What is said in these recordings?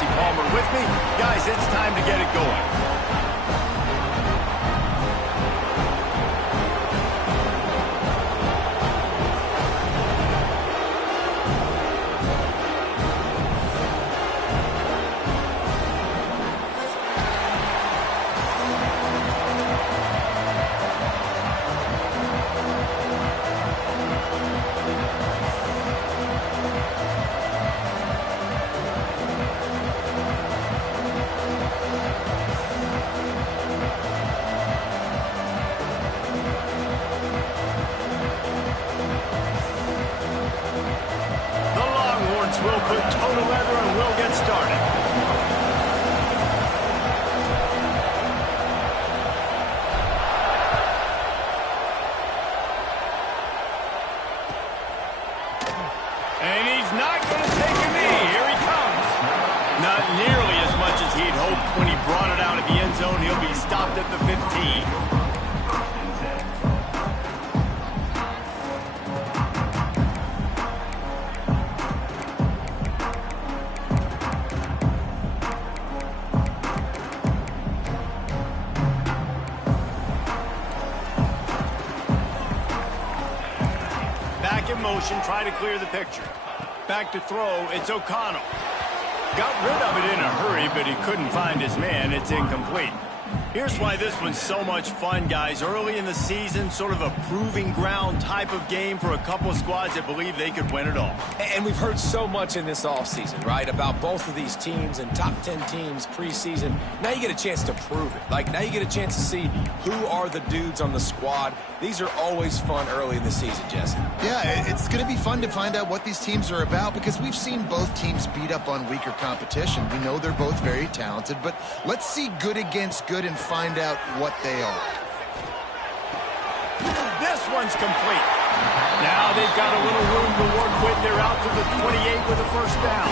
Jesse Palmer with me. Guys, it's time to get it going. We'll put total leather and we'll get started. And he's not going to take a knee. Here he comes. Not nearly as much as he'd hoped when he brought it out of the end zone. He'll be stopped at the 15. Motion, try to clear the picture. Back to throw, it's O'Connell. Got rid of it in a hurry, but he couldn't find his man. It's incomplete. Here's why this one's so much fun, guys. Early in the season, sort of a proving ground type of game for a couple of squads that believe they could win it all. And we've heard so much in this offseason, right, about both of these teams and top 10 teams preseason. Now you get a chance to prove it. Like, now you get a chance to see who are the dudes on the squad. These are always fun early in the season, Jesse. Yeah, it's going to be fun to find out what these teams are about because we've seen both teams beat up on weaker competition. We know they're both very talented, but let's see good against good and find out what they are. This one's complete. Now they've got a little room to work with. They're out to the 28 with a first down.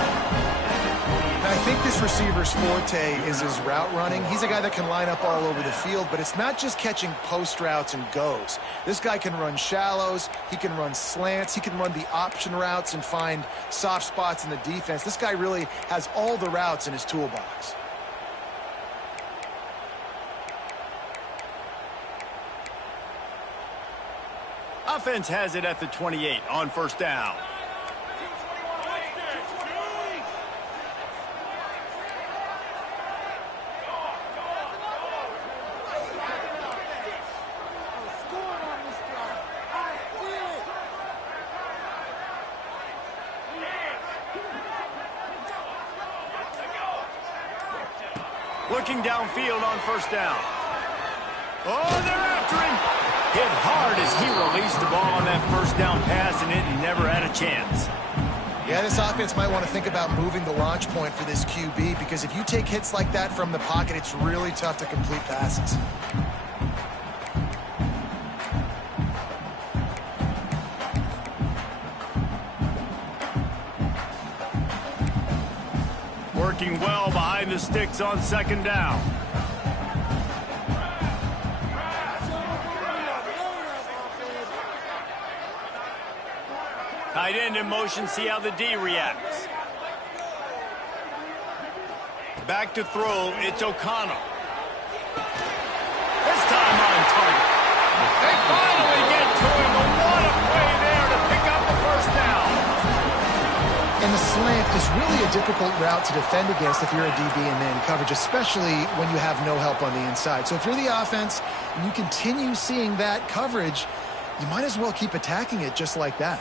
I think this receiver's forte is his route running. He's a guy that can line up all over the field, but it's not just catching post routes and goes. This guy can run shallows, he can run slants, he can run the option routes and find soft spots in the defense. This guy really has all the routes in his toolbox. Offense has it at the 28 on first down. Looking downfield on first down. Oh, they're after him. Hit hard as he released the ball on that first down pass, and it never had a chance. Yeah, this offense might want to think about moving the launch point for this QB because if you take hits like that from the pocket, it's really tough to complete passes. Working well behind the sticks on second down. Tight end in motion, see how the D reacts. Back to throw, it's O'Connell. This time on target. They finally get to him, but what a play there to pick up the first down. And the slant is really a difficult route to defend against if you're a DB in man coverage, especially when you have no help on the inside. So if you're the offense and you continue seeing that coverage, you might as well keep attacking it just like that.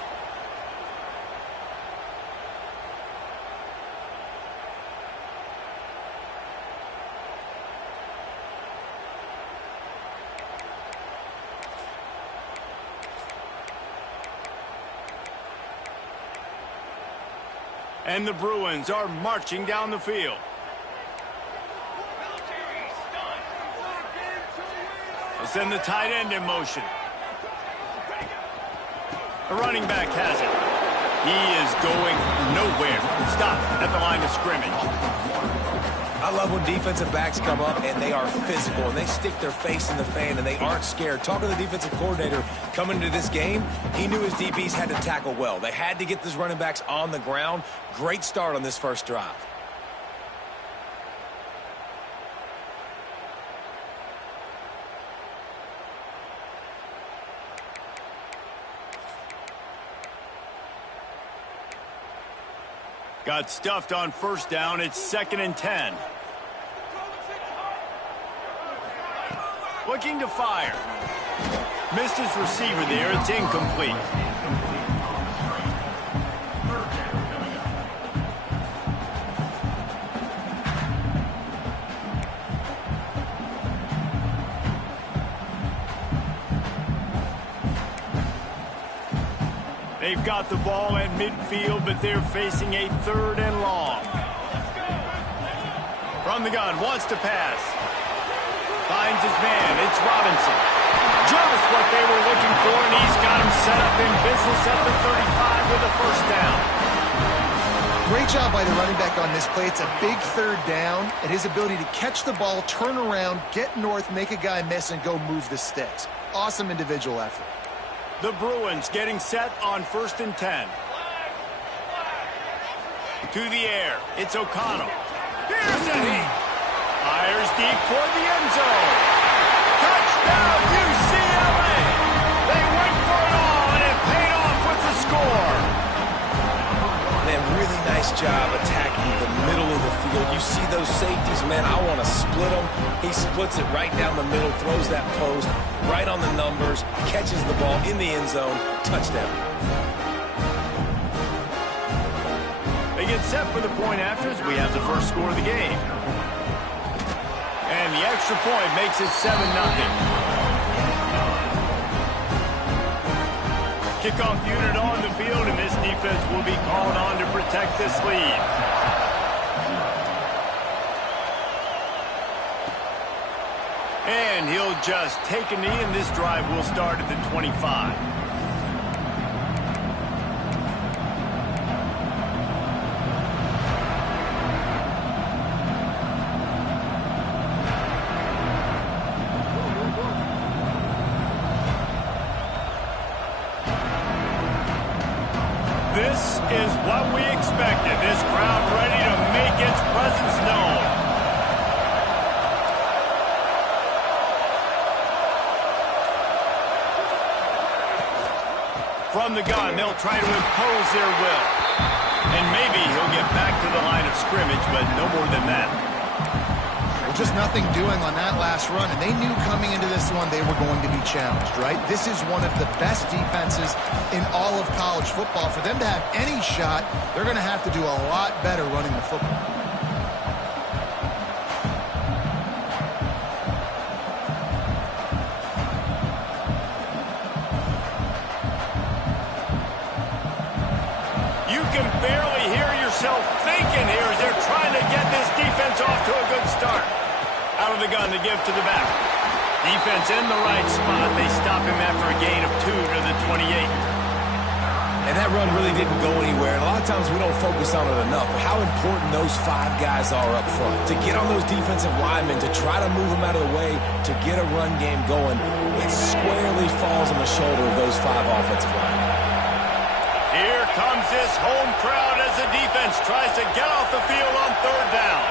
And the Bruins are marching down the field. They'll send the tight end in motion. The running back has it. He is going nowhere. Stop at the line of scrimmage. I love when defensive backs come up and they are physical and they stick their face in the fan and they aren't scared. Talking to the defensive coordinator coming into this game, he knew his DBs had to tackle well. They had to get these running backs on the ground. Great start on this first drive. Got stuffed on first down. It's 2nd and 10. Looking to fire. Missed his receiver there. It's incomplete. They've got the ball at midfield, but they're facing a 3rd and long. From the gun, wants to pass. Finds his man. It's Robinson. Just what they were looking for, and he's got him set up in business at the 35 with a 1st down. Great job by the running back on this play. It's a big 3rd down, and his ability to catch the ball, turn around, get north, make a guy miss, and go move the sticks. Awesome individual effort. The Bruins getting set on 1st and 10. To the air. It's O'Connell. Here's a heat. Fires deep toward the end zone. Touchdown, UCLA. They went for it all, and it paid off with the score. Man, really nice job attacking the middle of the field. You see those safeties, man, I want to split them. He splits it right down the middle, throws that post, right on the numbers, catches the ball in the end zone, touchdown. They get set for the point after as we have the first score of the game. And the extra point makes it 7-0. Kickoff unit on the field, and this defense will be called on to protect this lead. And he'll just take a knee, and this drive will start at the 25. This is what we expected. This crowd ready to make its presence known. From the gun, they'll try to impose their will. And maybe he'll get back to the line of scrimmage, but no more than that. Well, just nothing doing on that last run, and they knew coming into this one they were going to be challenged, right? This is one of the best defenses in all of college football. For them to have any shot, they're going to have to do a lot better running the football. You can barely hear yourself thinking here as they're trying to get this defense off to a good start. Out of the gun to give to the back. Defense in the right spot. They stop him after a gain of 2 to the 28. And that run really didn't go anywhere. And a lot of times we don't focus on it enough. But how important those 5 guys are up front. To get on those defensive linemen, to try to move them out of the way, to get a run game going. It squarely falls on the shoulder of those 5 offensive linemen. Here comes this home crowd as the defense tries to get off the field on 3rd down.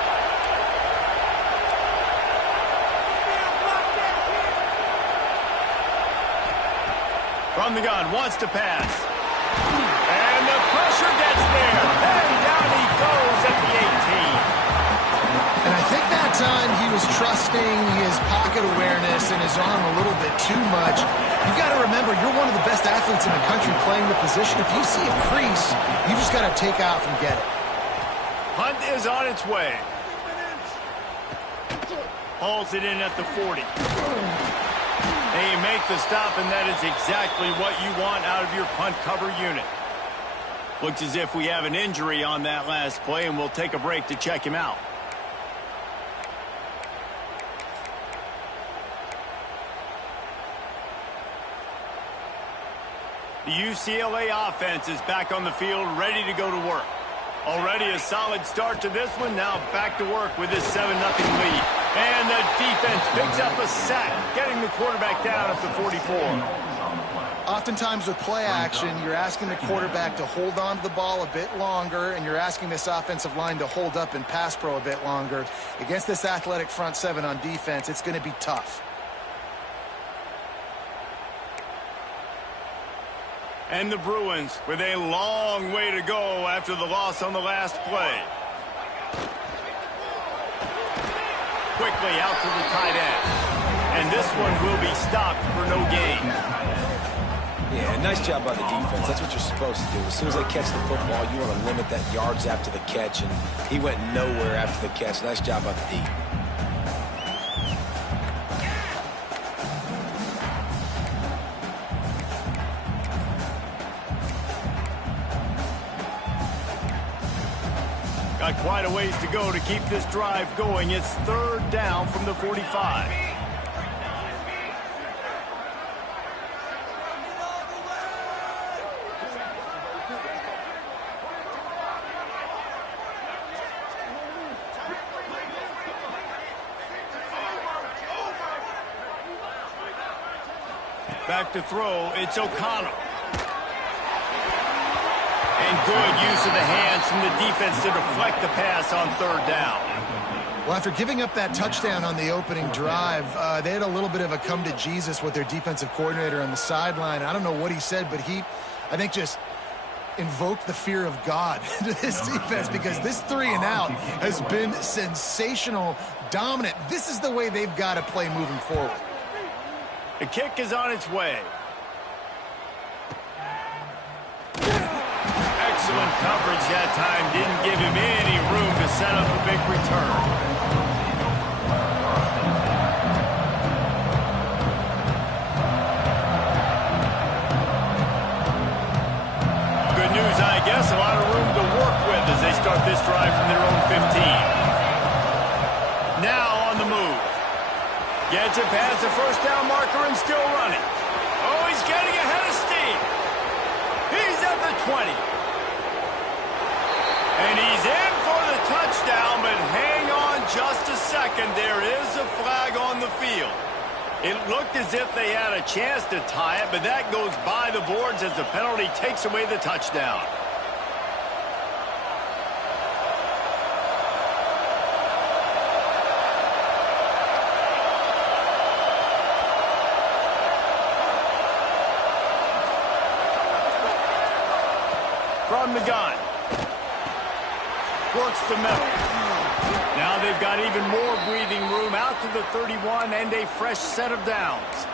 From the gun, wants to pass. And the pressure gets there. And down he goes at the 18. And I think that time he was trusting his pocket awareness and his arm a little bit too much. You've got to remember, you're one of the best athletes in the country playing the position. If you see a crease, you just got to take off and get it. Hunt is on its way. Hauls it in at the 40. They make the stop, and that is exactly what you want out of your punt cover unit. Looks as if we have an injury on that last play, and we'll take a break to check him out. The UCLA offense is back on the field, ready to go to work. Already a solid start to this one. Now back to work with this 7-0 lead. And the defense picks up a sack, getting the quarterback down at the 44. Oftentimes with play action, you're asking the quarterback to hold on to the ball a bit longer, and you're asking this offensive line to hold up in pass pro a bit longer. Against this athletic front 7 on defense, it's going to be tough. And the Bruins with a long way to go after the loss on the last play. Quickly out to the tight end. And this one will be stopped for no gain. Yeah, nice job by the defense. That's what you're supposed to do. As soon as they catch the football, you want to limit that yards after the catch, and he went nowhere after the catch. Nice job by the D. Got quite a ways to go to keep this drive going. It's third down from the 45. Back to throw, it's O'Connell. And good use of the hands from the defense to deflect the pass on third down. Well, after giving up that touchdown on the opening drive, they had a little bit of a come to Jesus with their defensive coordinator on the sideline. I don't know what he said, but he, I think, just invoked the fear of God to this defense, because this 3 and out has been sensational, dominant. This is the way they've got to play moving forward. The kick is on its way. Excellent coverage that time. Didn't give him any room to set up a big return. Good news, I guess. A lot of room to work with as they start this drive from their own 15. Now on the move. Gets it past the first down marker and still running. Oh, he's getting ahead of steam. He's at the 20. And he's in for the touchdown, but hang on just a second. There is a flag on the field. It looked as if they had a chance to tie it, but that goes by the boards as the penalty takes away the touchdown. From the gun. Works the middle. Now they've got even more breathing room out to the 31 and a fresh set of downs.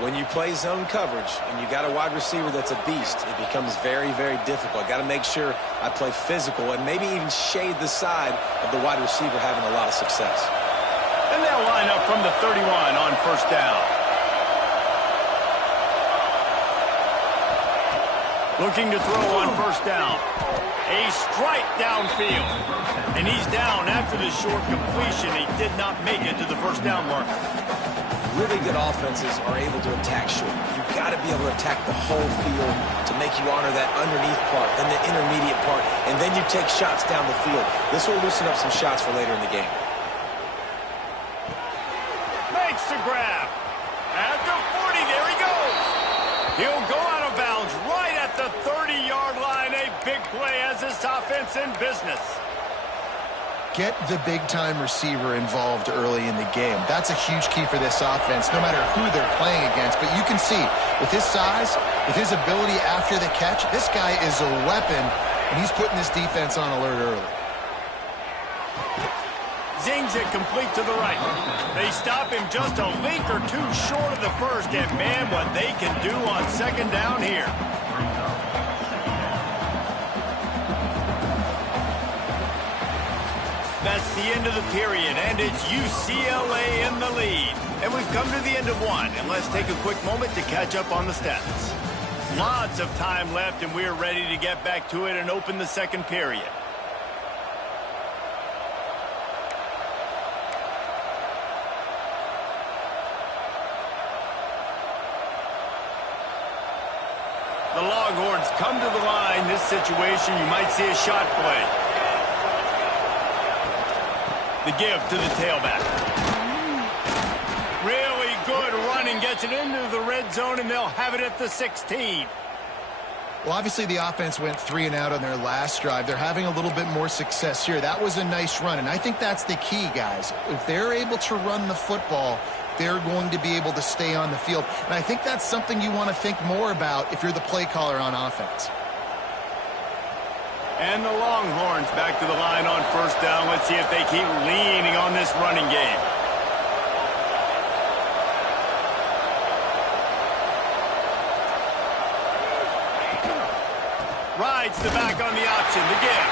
When you play zone coverage and you got a wide receiver that's a beast, it becomes very, very difficult. Got to make sure I play physical and maybe even shade the side of the wide receiver having a lot of success. And they'll line up from the 31 on first down. Looking to throw on first down. A strike downfield. And he's down after the short completion. He did not make it to the first down marker. Really good offenses are able to attack short. You've got to be able to attack the whole field to make you honor that underneath part, then the intermediate part, and then you take shots down the field. This will loosen up some shots for later in the game. Makes the grab. At the 40, there he goes. He'll go out of bounds right at the 30-yard line. A big play as this offense in business. Get the big-time receiver involved early in the game. That's a huge key for this offense, no matter who they're playing against. But you can see, with his size, with his ability after the catch, this guy is a weapon, and he's putting this defense on alert early. Zings it complete to the right. They stop him just a link or two short of the first, and man, what they can do on second down here. That's the end of the period, and it's UCLA in the lead. And we've come to the end of one, and let's take a quick moment to catch up on the stats. Lots of time left, and we're ready to get back to it and open the second period. The Longhorns come to the line. This situation, you might see a shot play. The give to the tailback. Really good running, gets it into the red zone, and they'll have it at the 16. Well, obviously the offense went 3 and out on their last drive. They're having a little bit more success here. That was a nice run, and I think that's the key, guys. If they're able to run the football, they're going to be able to stay on the field. And I think that's something you want to think more about if you're the play caller on offense. And the Longhorns back to the line on first down. Let's see if they keep leaning on this running game. Rides the back on the option, the give.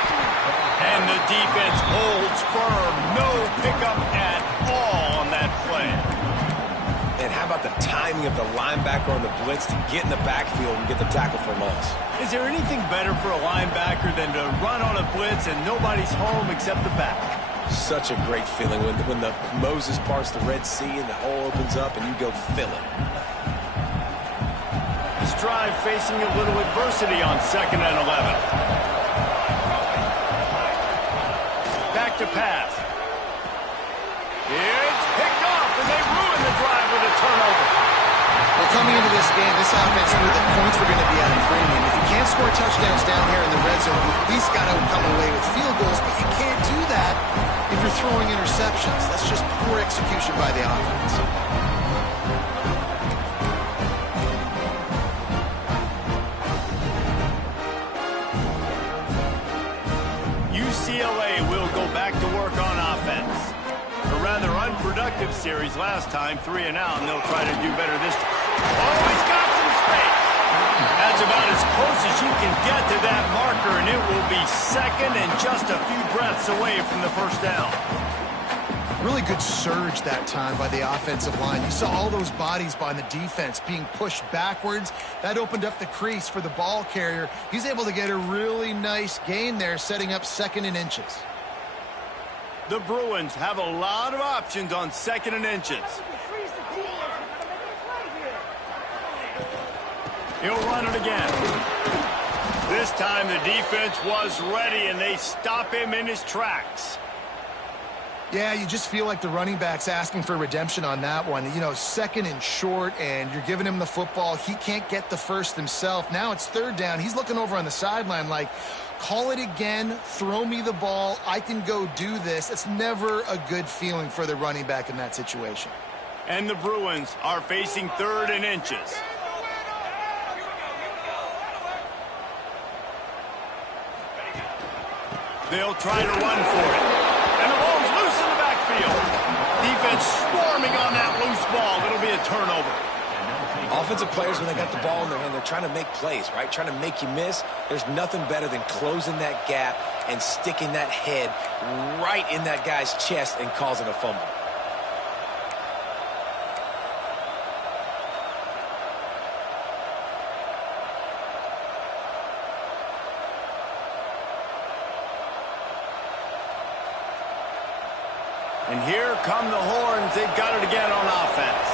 And the defense holds firm. No pickup at all on that play. And how about the timing of the linebacker on the blitz to get in the backfield and get the tackle for loss? Is there anything better for a linebacker than to run on a blitz and nobody's home except the back? Such a great feeling when the Moses parts the Red Sea and the hole opens up and you go fill it. This drive facing a little adversity on 2nd and 11. Back to pass. It's picked off, and they ruin the drive with a turnover. Well, coming into this game, this offense knew that points were going to be at a premium. If you can't score touchdowns down here in the red zone, you at least got to come away with field goals, but you can't do that if you're throwing interceptions. That's just poor execution by the offense. UCLA will go back to work on offense. A rather unproductive series last time, 3 and out, and they'll try to do better this time. Oh, he's got some space. That's about as close as you can get to that marker, and it will be 2nd and just a few breaths away from the first down. Really good surge that time by the offensive line. You saw all those bodies by the defense being pushed backwards. That opened up the crease for the ball carrier. He's able to get a really nice gain there, setting up 2nd and inches. The Bruins have a lot of options on 2nd and inches. He'll run it again. This time the defense was ready, and they stop him in his tracks. Yeah, you just feel like the running back's asking for redemption on that one. You know, 2nd and short, and you're giving him the football. He can't get the first himself. Now it's 3rd down. He's looking over on the sideline like, call it again, throw me the ball, I can go do this. It's never a good feeling for the running back in that situation. And the Bruins are facing 3rd and inches. They'll try to run for it. And the ball's loose in the backfield. Defense swarming on that loose ball. It'll be a turnover. Offensive players, when they got the ball in their hand, they're trying to make plays, right? Trying to make you miss. There's nothing better than closing that gap and sticking that head right in that guy's chest and causing a fumble. And here come the Horns. They've got it again on offense.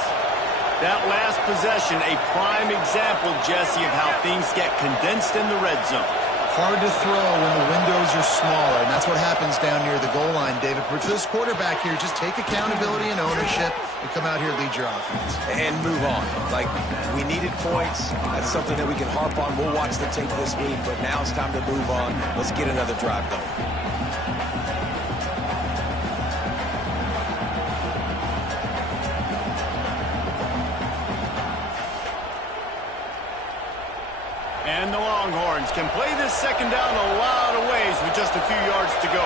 That last possession, a prime example, Jesse, of how things get condensed in the red zone. Hard to throw when the windows are smaller, and that's what happens down near the goal line, David. But for this quarterback here, just take accountability and ownership and come out here and lead your offense. And move on. Like, we needed points. That's something that we can harp on. We'll watch the tape this week, but now it's time to move on. Let's get another drive going. And the Longhorns can play this 2nd down a lot of ways with just a few yards to go.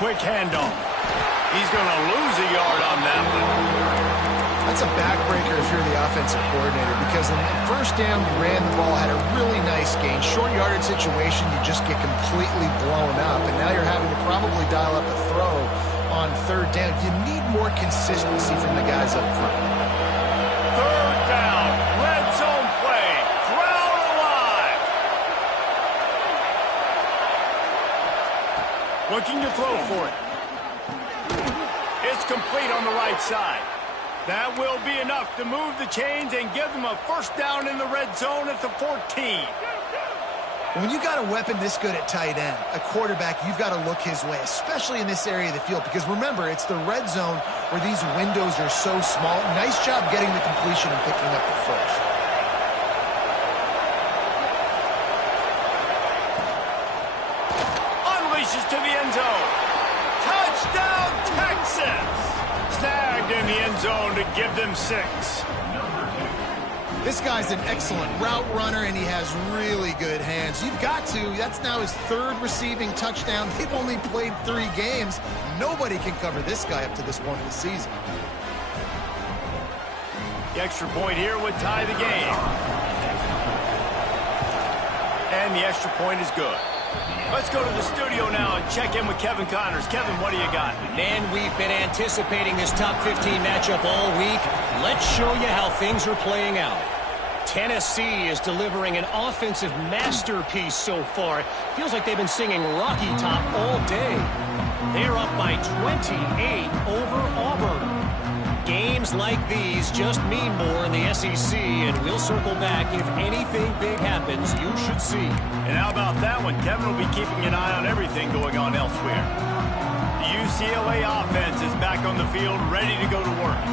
Quick handoff. He's going to lose a yard on that one. That's a backbreaker if you're the offensive coordinator, because in the first down, you ran the ball, had a really nice gain. Short yardage situation, you just get completely blown up, and now you're having to probably dial up a throw on 3rd down. You need more consistency from the guys up front. 3rd down, red zone play, crowd alive. Looking to throw for it. It's complete on the right side. That will be enough to move the chains and give them a first down in the red zone at the 14. When you got a weapon this good at tight end, a quarterback, you've got to look his way, especially in this area of the field, because remember, it's the red zone where these windows are so small. Nice job getting the completion and picking up the first. Unleashes to the end zone. Touchdown! the end zone to give them 6. This guy's an excellent route runner, and he has really good hands. You've got to. That's now his 3rd receiving touchdown. They've only played 3 games. Nobody can cover this guy up to this point of the season. The extra point here would tie the game. And the extra point is good. Let's go to the studio now and check in with Kevin Connors. Kevin, what do you got? Man, we've been anticipating this top 15 matchup all week. Let's show you how things are playing out. Tennessee is delivering an offensive masterpiece so far. It feels like they've been singing Rocky Top all day. They're up by 28 over Auburn. Games like these just mean more in the SEC, and we'll circle back. If anything big happens, you should see. And how about that one? Kevin will be keeping an eye on everything going on elsewhere. The UCLA offense is back on the field, ready to go to work.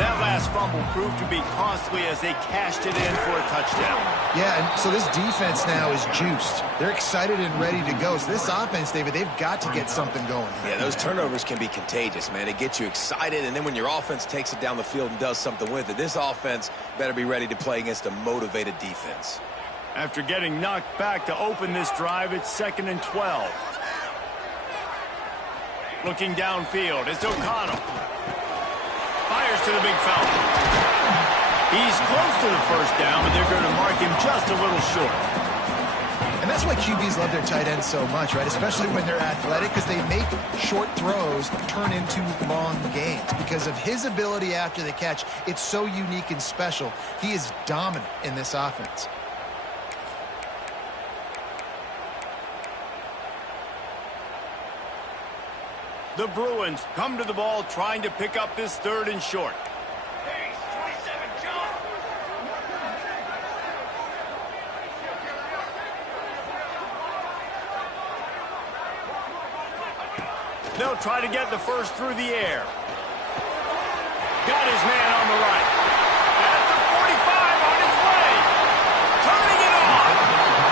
That last fumble proved to be costly as they cashed it in for a touchdown. Yeah, and so this defense now is juiced. They're excited and ready to go. So this offense, David, they've got to get something going. Yeah, those turnovers can be contagious, man. It gets you excited, and then when your offense takes it down the field and does something with it, this offense better be ready to play against a motivated defense. After getting knocked back to open this drive, it's 2nd and 12. Looking downfield, it's O'Connell. Fires to the big fountain. He's close to the first down, but they're going to mark him just a little short. And that's why QBs love their tight ends so much, right? Especially when they're athletic, because they make short throws turn into long gains. Because of his ability after the catch, it's so unique and special. He is dominant in this offense. The Bruins come to the ball trying to pick up this 3rd and short. They'll try to get the first through the air. Got his man on the right. At the 45 on his way. Turning it on.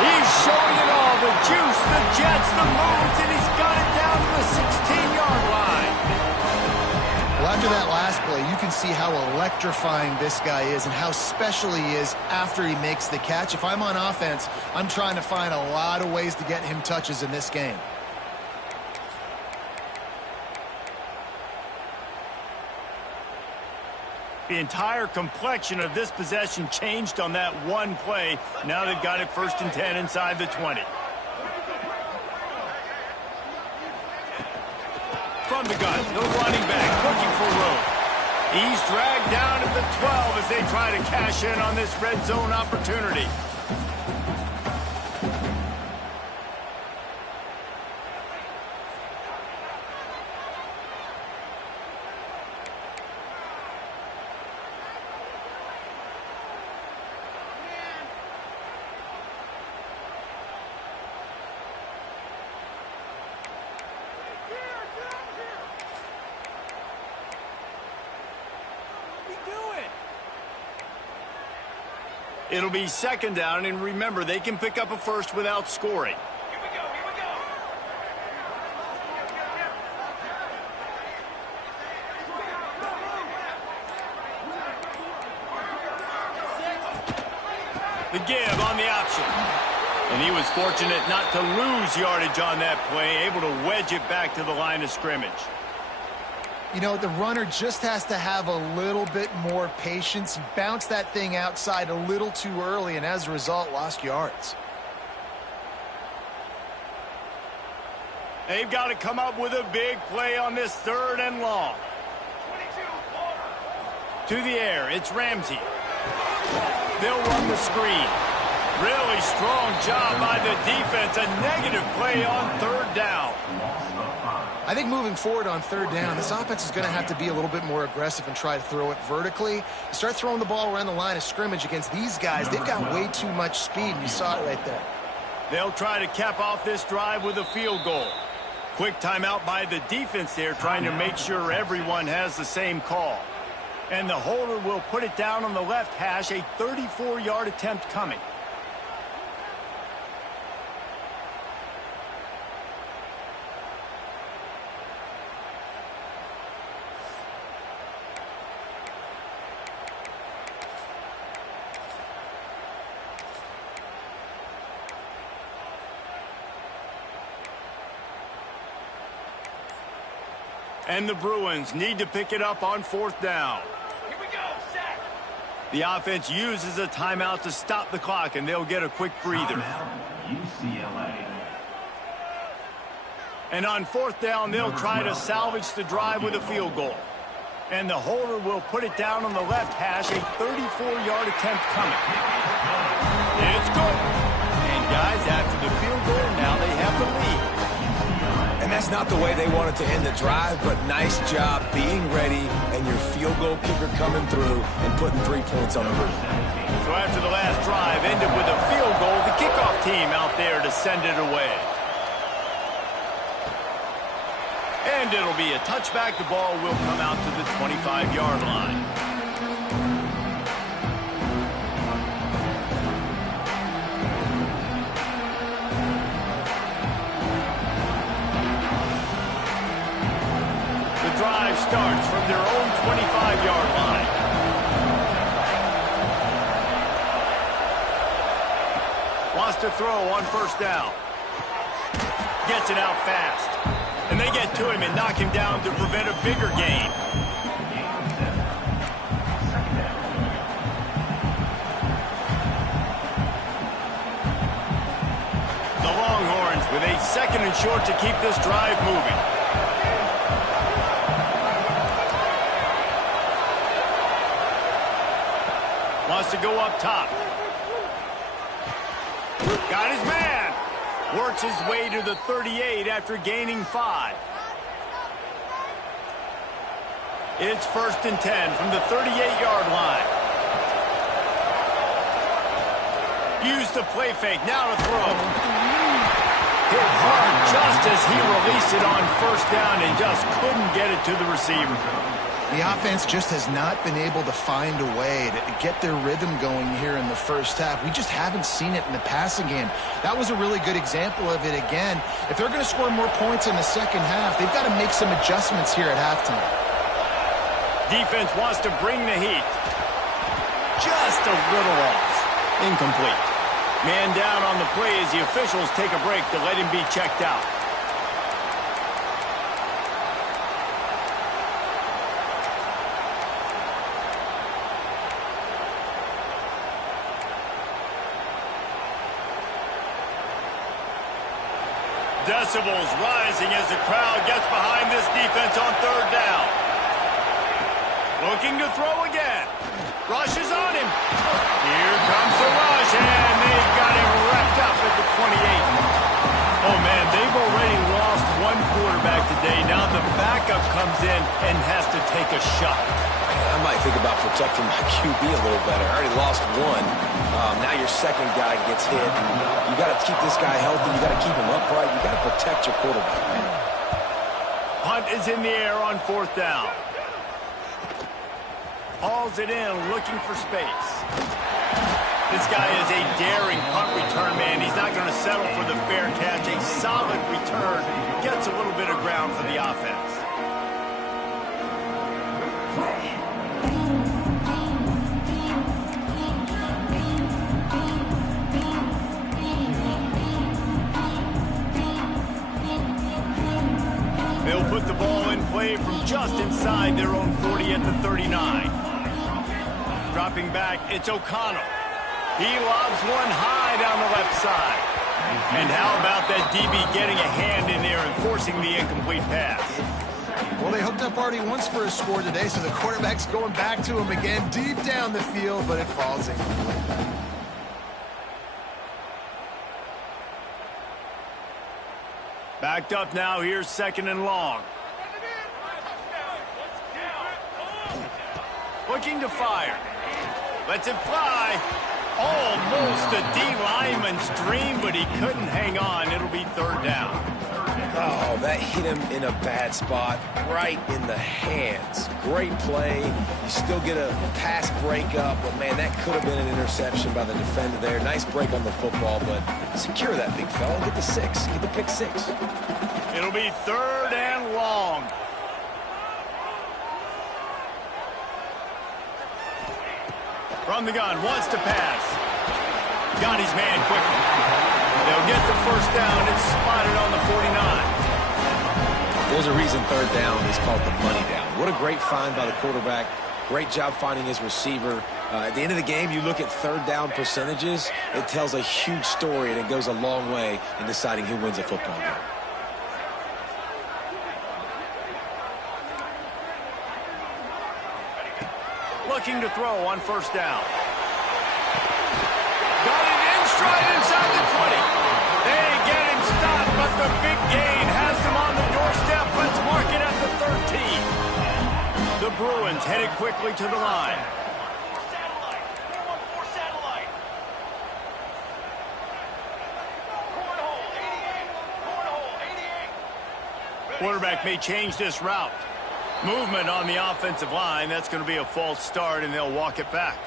He's showing it all. The juice, the jets, the moves, and he's got it down to the 16-yard line. Well, after that last play, you can see how electrifying this guy is and how special he is after he makes the catch. If I'm on offense, I'm trying to find a lot of ways to get him touches in this game. The entire complexion of this possession changed on that one play. Now they've got it 1st and 10 inside the 20. From the gun, the running back looking for room. He's dragged down at the 12 as they try to cash in on this red zone opportunity. It'll be 2nd down, and remember, they can pick up a first without scoring. Here we go, here we go. The give on the option. And he was fortunate not to lose yardage on that play, able to wedge it back to the line of scrimmage. You know, the runner just has to have a little bit more patience. He bounced that thing outside a little too early, and as a result, lost yards. They've got to come up with a big play on this 3rd and long. 22. To the air, it's Ramsey. They'll run the screen. Really strong job by the defense. A negative play on 3rd down. I think moving forward on 3rd down, this offense is going to have to be a little bit more aggressive and try to throw it vertically. You start throwing the ball around the line of scrimmage against these guys, they've got way too much speed, and you saw it right there. They'll try to cap off this drive with a field goal. Quick timeout by the defense there, trying to make sure everyone has the same call. And the holder will put it down on the left hash, a 34-yard attempt coming. And the Bruins need to pick it up on 4th down. Here we go, set. The offense uses a timeout to stop the clock, and they'll get a quick breather. UCLA. And on 4th down, they'll try to salvage the drive with a field goal. And the holder will put it down on the left hash, a 34-yard attempt coming. It's good. And guys, after the field goal, now they have the lead. And that's not the way they wanted to end the drive, but nice job being ready and your field goal kicker coming through and putting 3 points on the board. So after the last drive ended with a field goal, the kickoff team out there to send it away. And it'll be a touchback. The ball will come out to the 25-yard line. The drive starts from their own 25-yard line. Wants to throw on 1st down. Gets it out fast. And they get to him and knock him down to prevent a bigger gain. The Longhorns with a 2nd and short to keep this drive moving. Wants to go up top. Got his man. Works his way to the 38 after gaining 5. It's 1st and 10 from the 38-yard line. Used the play fake, now to throw. Hit hard just as he released it on 1st down and just couldn't get it to the receiver. The offense just has not been able to find a way to get their rhythm going here in the 1st half. We just haven't seen it in the passing game. That was a really good example of it again. If they're going to score more points in the 2nd half, they've got to make some adjustments here at halftime. Defense wants to bring the heat. Just a little off. Incomplete. Man down on the play as the officials take a break to let him be checked out. Decibels rising as the crowd gets behind this defense on 3rd down. Looking to throw again. Rush is on him. Here comes the rush, and they've got him wrapped up at the 28. Oh, man, they've already lost one quarterback today. Now the backup comes in and has to take a shot. Man, I might think about protecting my QB a little better. I already lost one. Now your 2nd guy gets hit. You got to keep this guy healthy. You got to keep him upright. You got to protect your quarterback, man. Hunt is in the air on 4th down. Hauls it in, looking for space. This guy is a daring punt return man. He's not going to settle for the fair catch. A solid return. Gets a little bit of ground for the offense. They'll put the ball in play from just inside their own 40 at the 39. Dropping back, it's O'Connell. He lobs one high down the left side. And how about that DB getting a hand in there and forcing the incomplete pass? Well, they hooked up already once for a score today, so the quarterback's going back to him again deep down the field, but it falls incomplete. Backed up now, here's 2nd and long. Looking to fire. Lets it fly. Almost a D lineman's dream, but he couldn't hang on. It'll be 3rd down. Oh, that hit him in a bad spot, right in the hands. Great play. You still get a pass breakup, but, man, that could have been an interception by the defender there. Nice break on the football, but secure that big fella. Get the 6. Get the pick 6. It'll be 3rd and long. From the gun, wants to pass. Got his man quickly. They'll get the 1st down. It's spotted on the 49. There's a reason third down is called the money down. What a great find by the quarterback. Great job finding his receiver. At the end of the game, you look at third down percentages. It tells a huge story, and it goes a long way in deciding who wins a football game. Looking to throw on first down. Got it in stride inside the 20. They get him stopped, but the big gain has him on the doorstep. Let's mark it at the 13. The Bruins headed quickly to the line. Quarterback may change this route. Movement on the offensive line. That's going to be a false start, and they'll walk it back.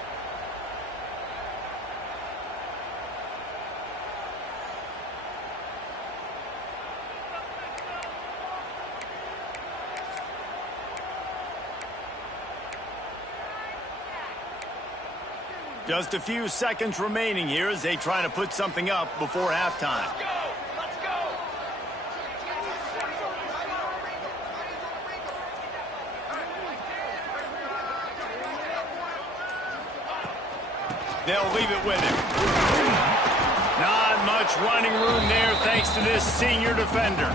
Just a few seconds remaining here as they try to put something up before halftime. They'll leave it with him. Not much running room there thanks to this senior defender.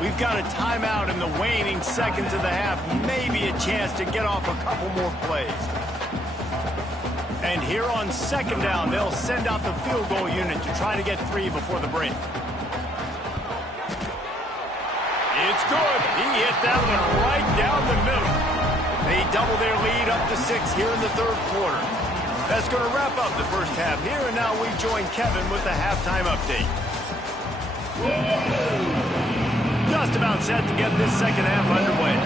We've got a timeout in the waning seconds of the half. Maybe a chance to get off a couple more plays. And here on second down, they'll send out the field goal unit to try to get 3 before the break. It's good. He hit that one right down the middle. They double their lead up to 6 here in the third quarter. That's going to wrap up the first half here, and now we join Kevin with the halftime update. Just about set to get this second half underway.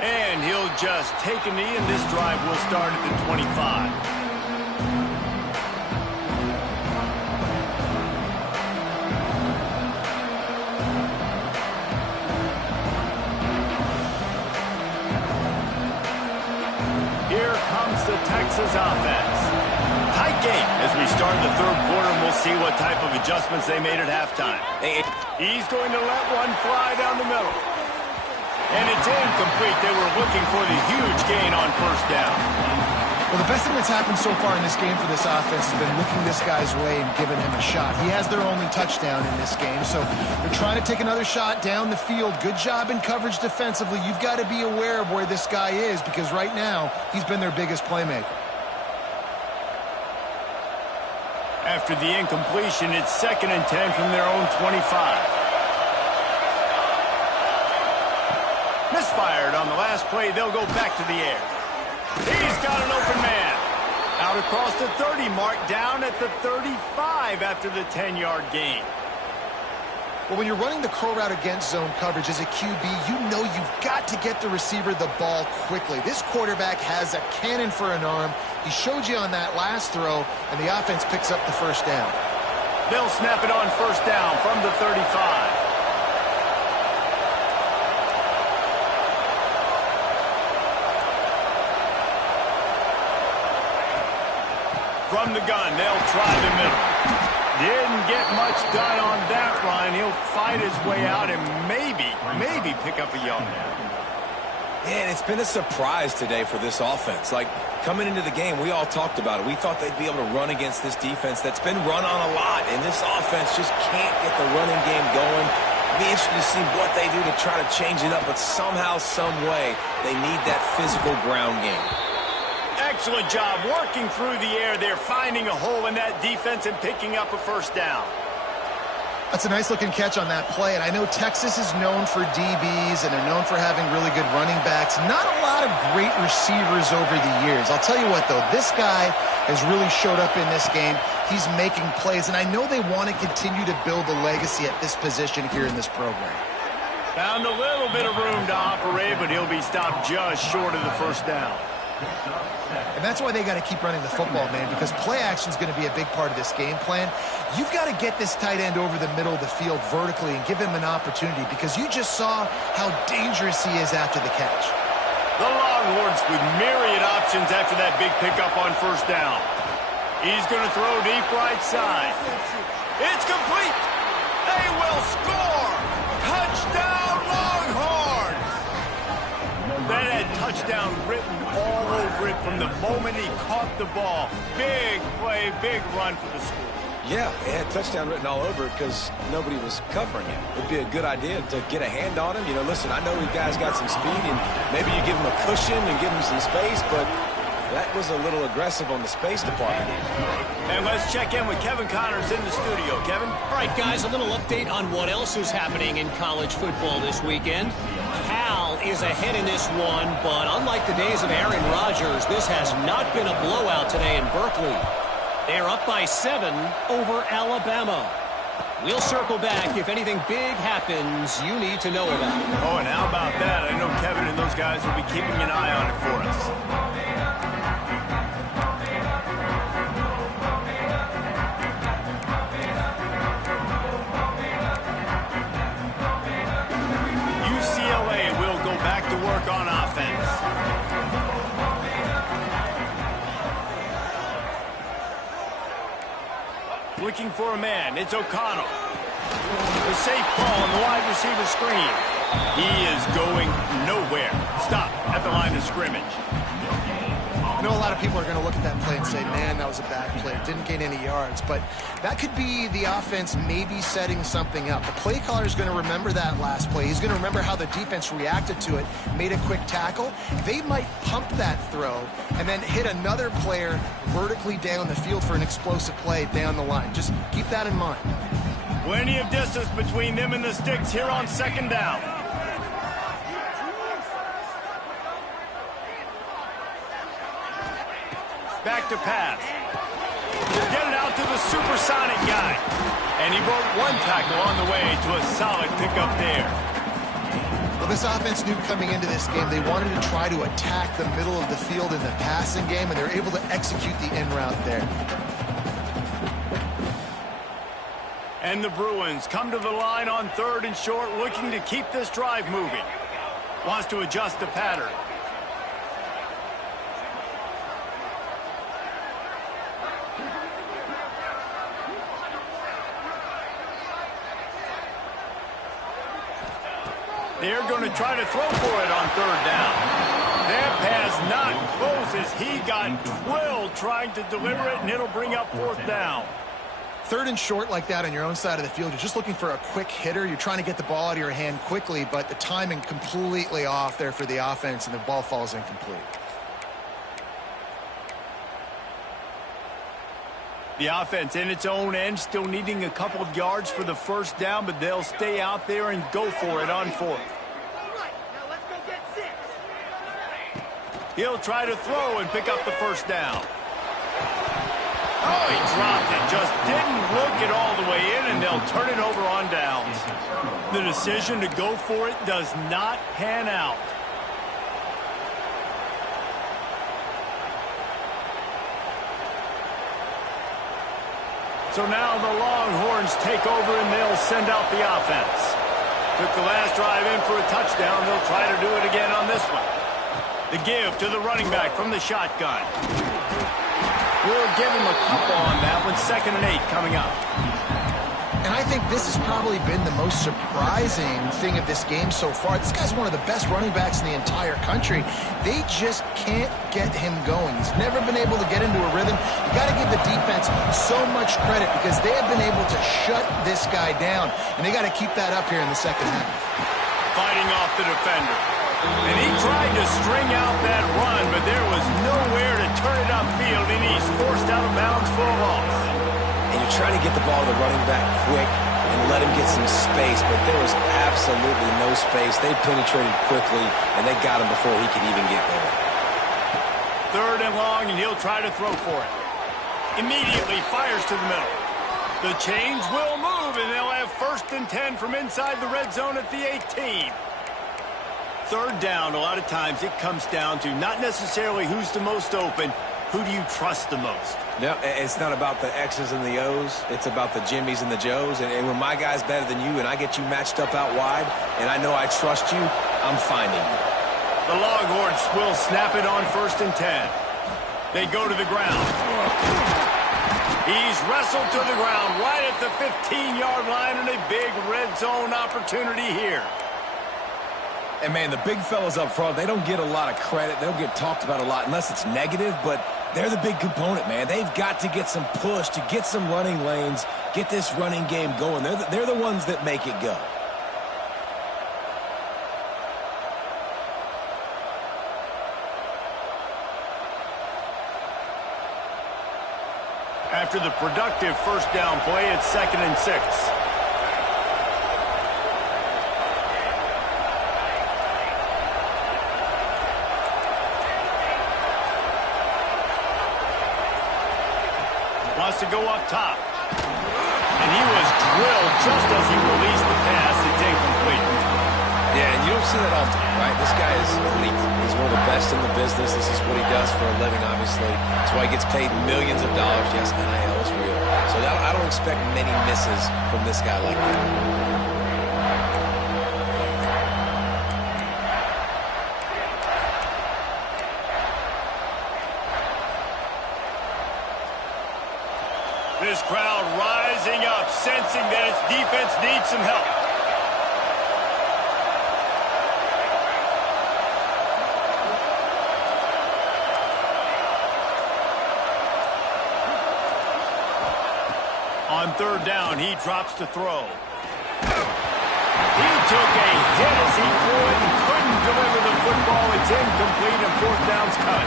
And he'll just take a knee, and this drive will start at the 25. The Texas offense. Tight game as we start the third quarter, and we'll see what type of adjustments they made at halftime. He's going to let one fly down the middle. And it's incomplete. They were looking for the huge gain on first down. Well, the best thing that's happened so far in this game for this offense has been looking this guy's way and giving him a shot. He has their only touchdown in this game, so they're trying to take another shot down the field. Good job in coverage defensively. You've got to be aware of where this guy is because right now he's been their biggest playmaker. After the incompletion, it's 2nd and 10 from their own 25. Misfired on the last play. They'll go back to the air. He's got an open man. Out across the 30 mark, down at the 35 after the 10-yard gain. Well, when you're running the curl route against zone coverage as a QB, you know you've got to get the receiver the ball quickly. This quarterback has a cannon for an arm. He showed you on that last throw, and the offense picks up the first down. They'll snap it on first down from the 35. From the gun, they'll try the middle. Didn't get much done on that run. He'll fight his way out and maybe pick up a yard. And it's been a surprise today for this offense. Like, coming into the game, we all talked about it. We thought they'd be able to run against this defense that's been run on a lot, and this offense just can't get the running game going. It'll be interesting to see what they do to try to change it up, but somehow, some way, they need that physical ground game. Excellent job working through the air there, finding a hole in that defense and picking up a first down. That's a nice-looking catch on that play, and I know Texas is known for DBs, and they're known for having really good running backs. Not a lot of great receivers over the years. I'll tell you what, though, this guy has really showed up in this game. He's making plays, and I know they want to continue to build a legacy at this position here in this program. Found a little bit of room to operate, but he'll be stopped just short of the first down. And that's why they got to keep running the football, man, because play action is going to be a big part of this game plan. You've got to get this tight end over the middle of the field vertically and give him an opportunity because you just saw how dangerous he is after the catch. The Longhorns with myriad options after that big pickup on first down. He's going to throw deep right side. It's complete. They will score. Touchdown, Longhorns. That had touchdown written all over it from the moment he caught the ball. Big play, big run for the school. Yeah, it had touchdown written all over it because nobody was covering him. It'd be a good idea to get a hand on him. You know, listen, I know you guys got some speed, and maybe you give him a cushion and give him some space, but that was a little aggressive on the space department. And let's check in with Kevin Connors in the studio. Kevin? All right, guys, a little update on what else is happening in college football this weekend. Cal is ahead in this one, but unlike the days of Aaron Rodgers, this has not been a blowout today in Berkeley. They're up by 7 over Alabama. We'll circle back if anything big happens you need to know about. Oh, and how about that? I know Kevin and those guys will be keeping an eye on it for us. UCLA will go back to work on offense. Looking for a man. It's O'Connell. A safe ball on the wide receiver screen. He is going nowhere. Stop at the line of scrimmage. I know a lot of people are going to look at that play and say, man, that was a bad play. Didn't gain any yards. But that could be the offense maybe setting something up. The play caller is going to remember that last play. He's going to remember how the defense reacted to it, made a quick tackle. They might pump that throw and then hit another player vertically down the field for an explosive play down the line. Just keep that in mind. Plenty of distance between them and the sticks here on second down. Back to pass. Get it out to the supersonic guy. And he broke one tackle on the way to a solid pickup there. Well, this offense knew coming into this game they wanted to try to attack the middle of the field in the passing game, and they're able to execute the in route there. And the Bruins come to the line on 3rd and short, looking to keep this drive moving. Wants to adjust the pattern. They're going to try to throw for it on 3rd down. That pass not close as he got drilled trying to deliver it, and it'll bring up 4th down. 3rd and short like that on your own side of the field, you're just looking for a quick hitter. You're trying to get the ball out of your hand quickly, but the timing completely off there for the offense, and the ball falls incomplete. The offense in its own end, still needing a couple of yards for the 1st down, but they'll stay out there and go for it on 4th. He'll try to throw and pick up the 1st down. Oh, he dropped it. Just didn't look it all the way in, and they'll turn it over on downs. The decision to go for it does not pan out. So now the Longhorns take over, and they'll send out the offense. Took the last drive in for a touchdown. They'll try to do it again on this one. The give to the running back from the shotgun. We'll give him a couple on that one. 2nd and 8 coming up. And I think this has probably been the most surprising thing of this game so far. This guy's one of the best running backs in the entire country. They just can't get him going. He's never been able to get into a rhythm. You got to give the defense so much credit because they have been able to shut this guy down, and they got to keep that up here in the 2nd half. Fighting off the defender. And he tried to string out that run, but there was nowhere to turn it upfield, and he's forced out of bounds for a loss. And you're trying to get the ball to the running back quick and let him get some space, but there was absolutely no space. They penetrated quickly, and they got him before he could even get going. 3rd and long, and he'll try to throw for it. Immediately fires to the middle. The chains will move, and they'll have 1st and 10 from inside the red zone at the 18. 3rd down, a lot of times it comes down to not necessarily who's the most open, who do you trust the most? No, it's not about the X's and the O's. It's about the Jimmies and the Joes. And when my guy's better than you and I get you matched up out wide and I know I trust you, I'm finding you. The Longhorns will snap it on 1st and 10. They go to the ground. He's wrestled to the ground right at the 15-yard line, and a big red zone opportunity here. And, man, the big fellas up front, they don't get a lot of credit. They don't get talked about a lot unless it's negative, but they're the big component, man. They've got to get some push to get some running lanes, get this running game going. They're the ones that make it go. After the productive first down play, it's 2nd and 6. Wants to go up top. And he was drilled just as he released the pass. It's incomplete. Yeah, and you don't see that often, right? This guy is elite. He's one of the best in the business. This is what he does for a living, obviously. That's why he gets paid millions of dollars. Yes, NIL is real. So I don't expect many misses from this guy like that. This crowd rising up, sensing that its defense needs some help. On 3rd down, he drops to throw. He took a hit as he threw it and couldn't deliver the football. It's incomplete and 4th down's cut.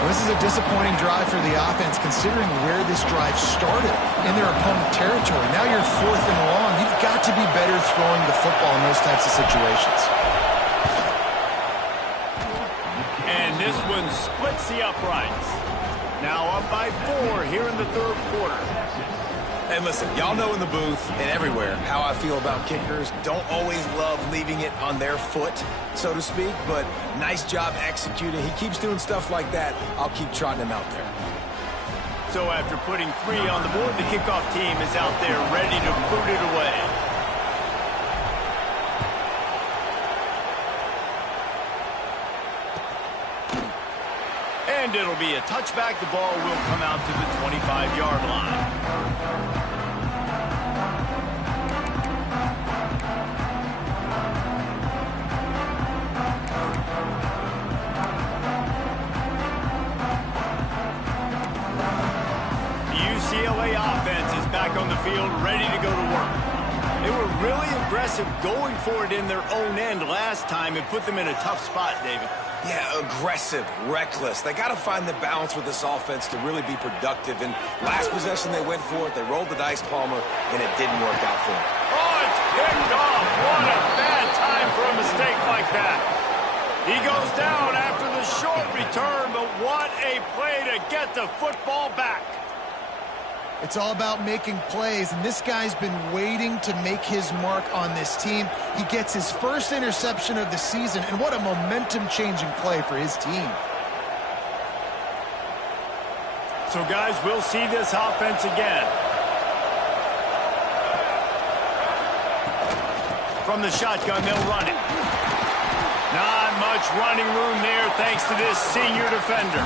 Well, this is a disappointing drive for the offense, considering where this drive started in their opponent territory. Now you're 4th and long. You've got to be better throwing the football in those types of situations. And this one splits the uprights. Now up by 4 here in the 3rd quarter. And listen, y'all know in the booth and everywhere how I feel about kickers. Don't always love leaving it on their foot, so to speak, but nice job executing. He keeps doing stuff like that. I'll keep trotting him out there. So after putting 3 on the board, the kickoff team is out there ready to boot it away. And it'll be a touchback. The ball will come out to the 25-yard line. UCLA offense is back on the field, ready to go to work. They were really aggressive going for it in their own end last time and put them in a tough spot, David. Yeah, aggressive, reckless. They got to find the balance with this offense to really be productive. And last possession, they went for it. They rolled the dice, Palmer, and it didn't work out for them. Oh, it's picked off. What a bad time for a mistake like that. He goes down after the short return, but what a play to get the football back. It's all about making plays, and this guy's been waiting to make his mark on this team. He gets his first interception of the season, and what a momentum-changing play for his team. So, guys, we'll see this offense again. From the shotgun, they'll run it. Not much running room there thanks to this senior defender.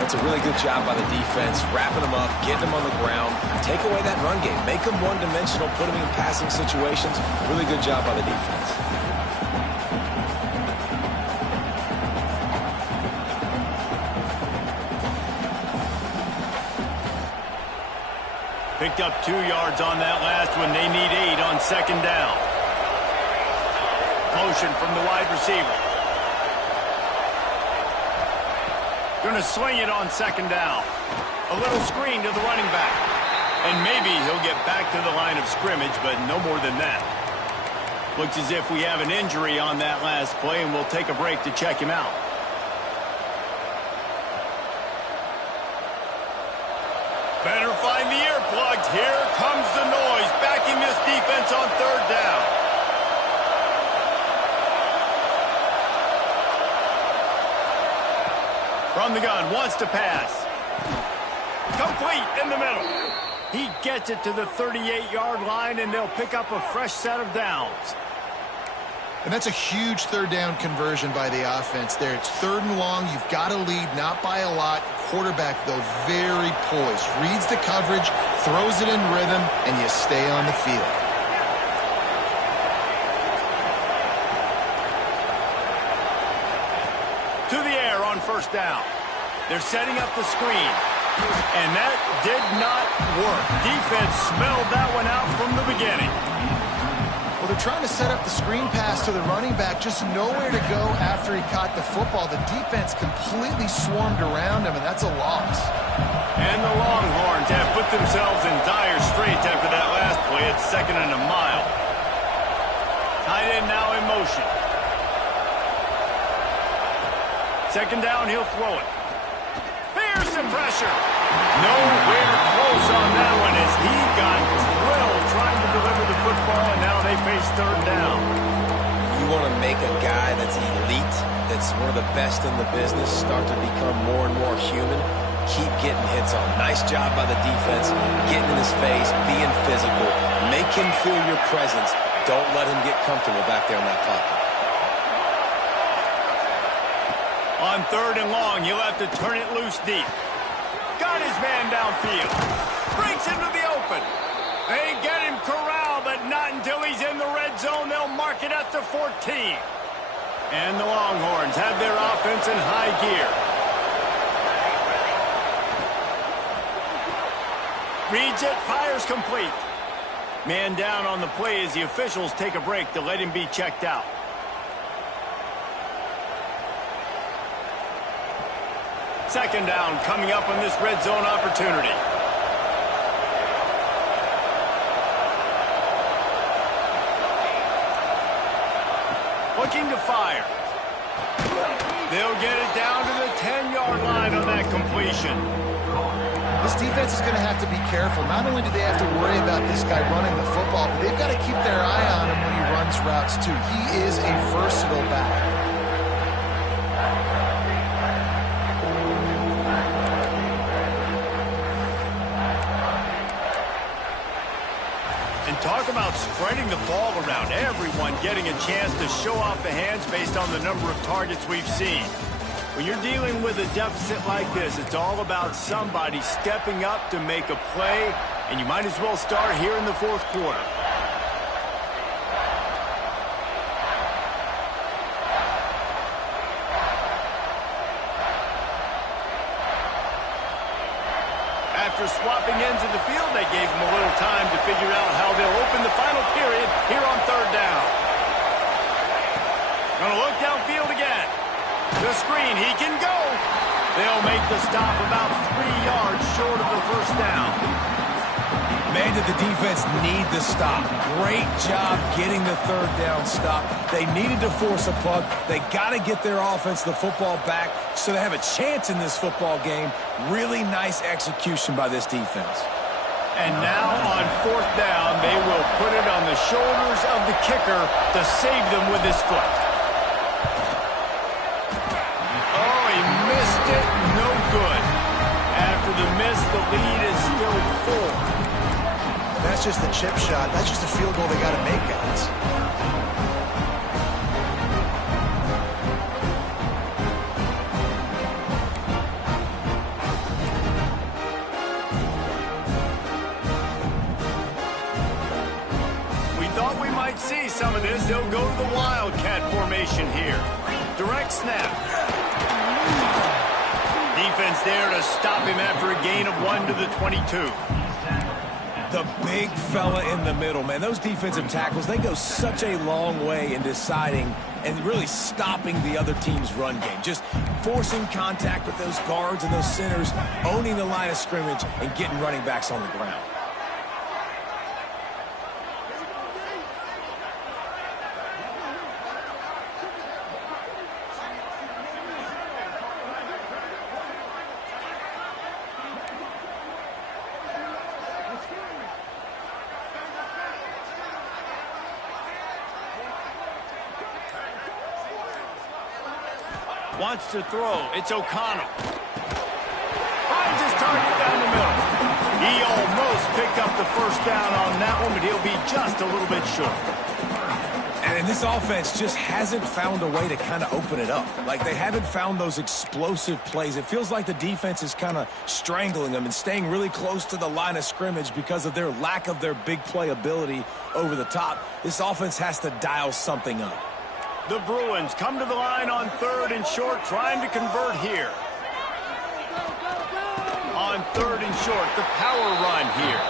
That's a really good job by the defense, wrapping them up, getting them on the ground, take away that run game, make them one-dimensional, put them in passing situations. Really good job by the defense. Picked up 2 yards on that last one. They need 8 on 2nd down. Motion from the wide receiver. Going to swing it on 2nd down. A little screen to the running back. And maybe he'll get back to the line of scrimmage, but no more than that. Looks as if we have an injury on that last play, and we'll take a break to check him out. Better find the earplugs. Here comes the noise, backing this defense on 3rd down. From the gun, wants to pass. Complete in the middle. He gets it to the 38-yard line, and they'll pick up a fresh set of downs. And that's a huge third down conversion by the offense there. It's 3rd and long. You've got to lead, not by a lot. Quarterback, though, very poised. Reads the coverage, throws it in rhythm, and you stay on the field. To the air on 1st down. They're setting up the screen. And that did not work. Defense smelled that one out from the beginning. Well, they're trying to set up the screen pass to the running back, just nowhere to go after he caught the football. The defense completely swarmed around him, and that's a loss. And the Longhorns have put themselves in dire straits after that last play. It's 2nd and a mile. Tight end now in motion. 2nd down, he'll throw it. Fearsome pressure. Nowhere close on that one as he got drilled trying to deliver the football, and now they face 3rd down. You want to make a guy that's elite, that's one of the best in the business, start to become more and more human. Keep getting hits on. Nice job by the defense, getting in his face, being physical. Make him feel your presence. Don't let him get comfortable back there in that pocket. On 3rd and long, he'll have to turn it loose deep. Got his man downfield. Breaks into the open. They get him corralled, but not until he's in the red zone. They'll mark it at the 14. And the Longhorns have their offense in high gear. Reads it, fires complete. Man down on the play as the officials take a break to let him be checked out. Second down coming up on this red zone opportunity. Looking to fire. They'll get it down to the 10-yard line on that completion. This defense is going to have to be careful. Not only do they have to worry about this guy running the football, but they've got to keep their eye on him when he runs routes too. He is a versatile back. Talk about spreading the ball around. Everyone getting a chance to show off the hands based on the number of targets we've seen. When you're dealing with a deficit like this, it's all about somebody stepping up to make a play, and you might as well start here in the 4th quarter. After swapping ends of the field, they gave him a little time to figure out how they'll open the final period here on 3rd down. Gonna look downfield again. The screen, he can go. They'll make the stop about 3 yards short of the 1st down. Man, did the defense need the stop. Great job getting the 3rd down stop. They needed to force a punt. They got to get their offense the football back so they have a chance in this football game. Really nice execution by this defense. And now on 4th down, they will put it on the shoulders of the kicker to save them with his foot. Oh, he missed it. No good. After the miss, the lead is still 4. That's just the chip shot. That's just a field goal they got to make, guys. We thought we might see some of this. They'll go to the Wildcat formation here. Direct snap. Defense there to stop him after a gain of 1 to the 22. The big fella in the middle, man. Those defensive tackles, they go such a long way in deciding and really stopping the other team's run game. Just forcing contact with those guards and those centers, owning the line of scrimmage, and getting running backs on the ground. Wants to throw. It's O'Connell. Finds his target down the middle. He almost picked up the 1st down on that one, but he'll be just a little bit short. And And this offense just hasn't found a way to kind of open it up. Like, they haven't found those explosive plays. It feels like the defense is kind of strangling them and staying really close to the line of scrimmage because of their lack of their big play ability over the top. This offense has to dial something up. The Bruins come to the line on 3rd and short, trying to convert here. On 3rd and short, the power run here.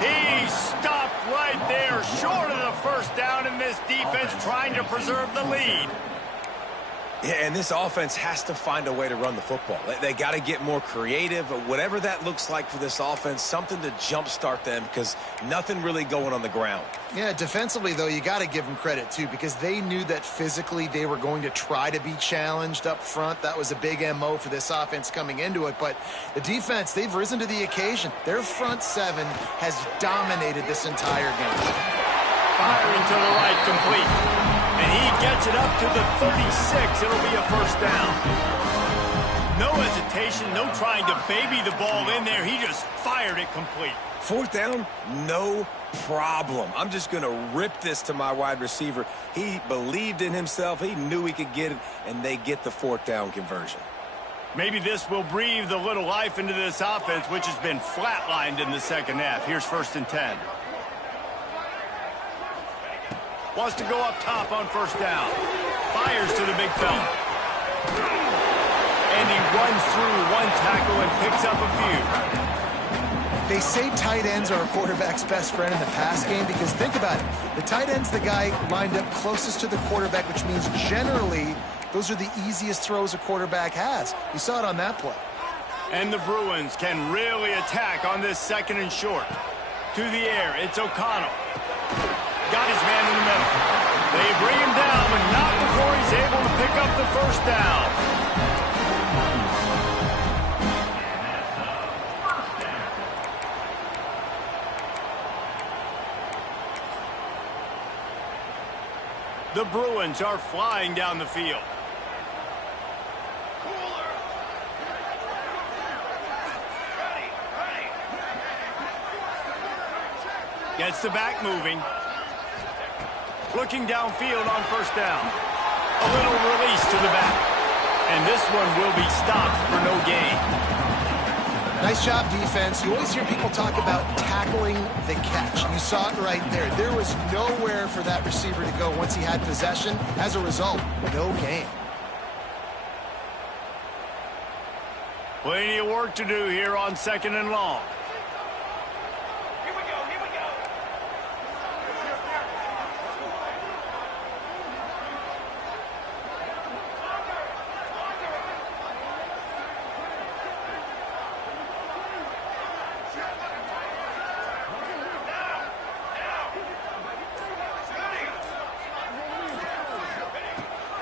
He stopped right there, short of the first down, and this defense trying to preserve the lead. Yeah, and this offense has to find a way to run the football. They got to get more creative, whatever that looks like for this offense, something to jumpstart them because nothing really going on the ground. Yeah, defensively, though, you got to give them credit, too, because they knew that physically they were going to try to be challenged up front. That was a big MO for this offense coming into it. But the defense, they've risen to the occasion. Their front seven has dominated this entire game. Firing to the right, complete. And he gets it up to the 36. It'll be a first down. No hesitation, no trying to baby the ball in there. He just fired it complete. 4th down, no problem. I'm just going to rip this to my wide receiver. He believed in himself. He knew he could get it, and they get the 4th down conversion. Maybe this will breathe a little life into this offense, which has been flatlined in the second half. Here's 1st and 10. Wants to go up top on 1st down. Fires to the big fella. And he runs through one tackle and picks up a few. They say tight ends are a quarterback's best friend in the pass game because think about it. The tight end's the guy lined up closest to the quarterback, which means generally those are the easiest throws a quarterback has. You saw it on that play. And the Bruins can really attack on this 2nd and short. To the air, it's O'Connell. Got his man in the middle. They bring him down, but not before he's able to pick up the 1st down. The Bruins are flying down the field. Gets the back moving. Looking downfield on 1st down. A little release to the back. And this one will be stopped for no gain. Nice job, defense. You always hear people talk about tackling the catch. You saw it right there. There was nowhere for that receiver to go once he had possession. As a result, no gain. Plenty of work to do here on 2nd and long.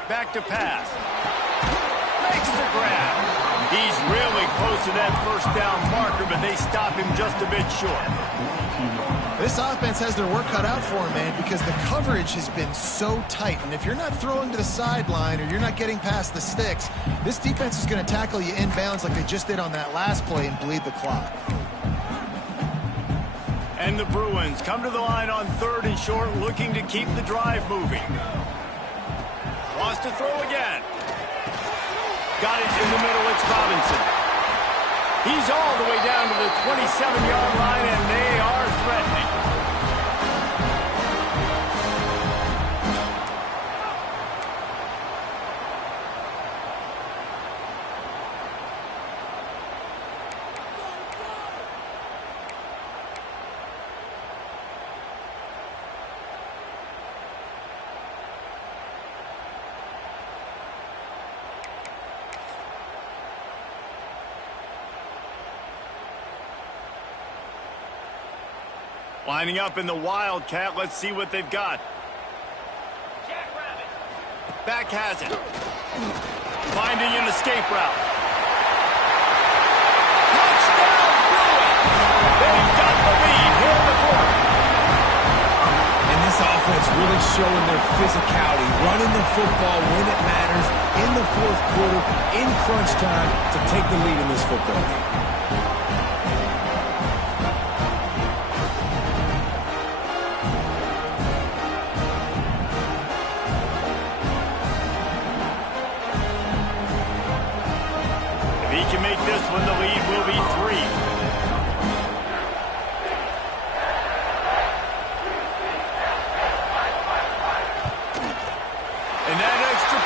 Back to pass. Makes the grab. He's really close to that 1st down marker, but they stop him just a bit short. This offense has their work cut out for him, man, because the coverage has been so tight. And if you're not throwing to the sideline or you're not getting past the sticks, this defense is going to tackle you inbounds like they just did on that last play and bleed the clock. And the Bruins come to the line on 3rd and short, looking to keep the drive moving. Wants to throw again. Got it in the middle. It's Robinson. He's all the way down to the 27-yard line, and they are threatening. Lining up in the Wildcat. Let's see what they've got. Back has it. Finding an escape route. Touchdown, Bruins! They've got the lead here in the 4th. And this offense really showing their physicality, running the football when it matters, in the 4th quarter, in crunch time, to take the lead in this football game.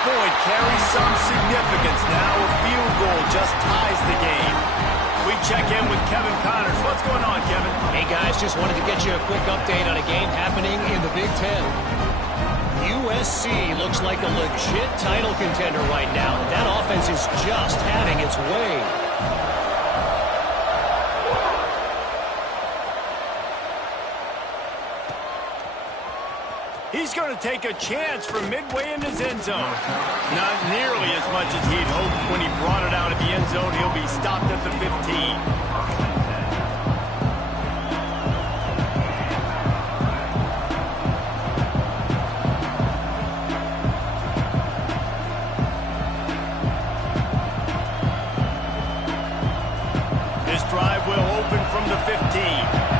point carries some significance. Now a field goal just ties the game. We check in with Kevin Connors. What's going on, Kevin? Hey, guys, just wanted to get you a quick update on a game happening in the Big Ten. USC looks like a legit title contender right now. That offense is just having its way. He's going to take a chance from midway in his end zone. Not nearly as much as he'd hoped when he brought it out of the end zone. He'll be stopped at the 15. This drive will open from the 15.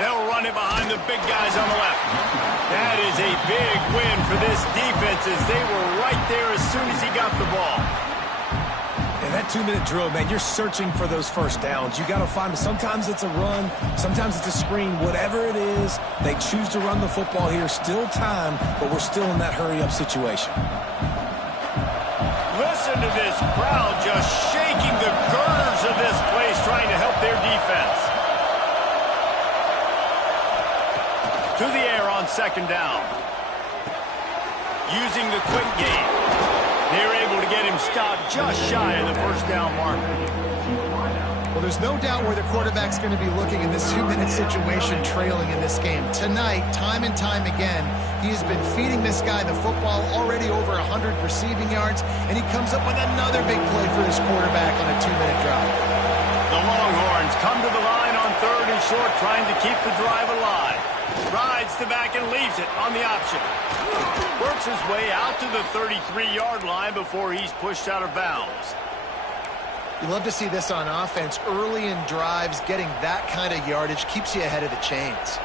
They'll run it behind the big guys on the left. That is a big win for this defense as they were right there as soon as he got the ball. And that 2-minute drill, man, you're searching for those first downs. You got to find them. Sometimes it's a run. Sometimes it's a screen. Whatever it is, they choose to run the football here. Still time, but we're still in that hurry-up situation. Listen to this crowd just shaking the girders of this place trying to help their defense. To the air on second down. Using the quick game. They're able to get him stopped just shy of the first down marker. Well, there's no doubt where the quarterback's going to be looking in this 2-minute situation trailing in this game. Tonight, time and time again, he has been feeding this guy the football, already over 100 receiving yards, and he comes up with another big play for his quarterback on a 2-minute drive. The Longhorns come to the line on third and short, trying to keep the drive alive. Rides the back and leaves it on the option. Works his way out to the 33-yard line before he's pushed out of bounds. You love to see this on offense. Early in drives, getting that kind of yardage keeps you ahead of the chains.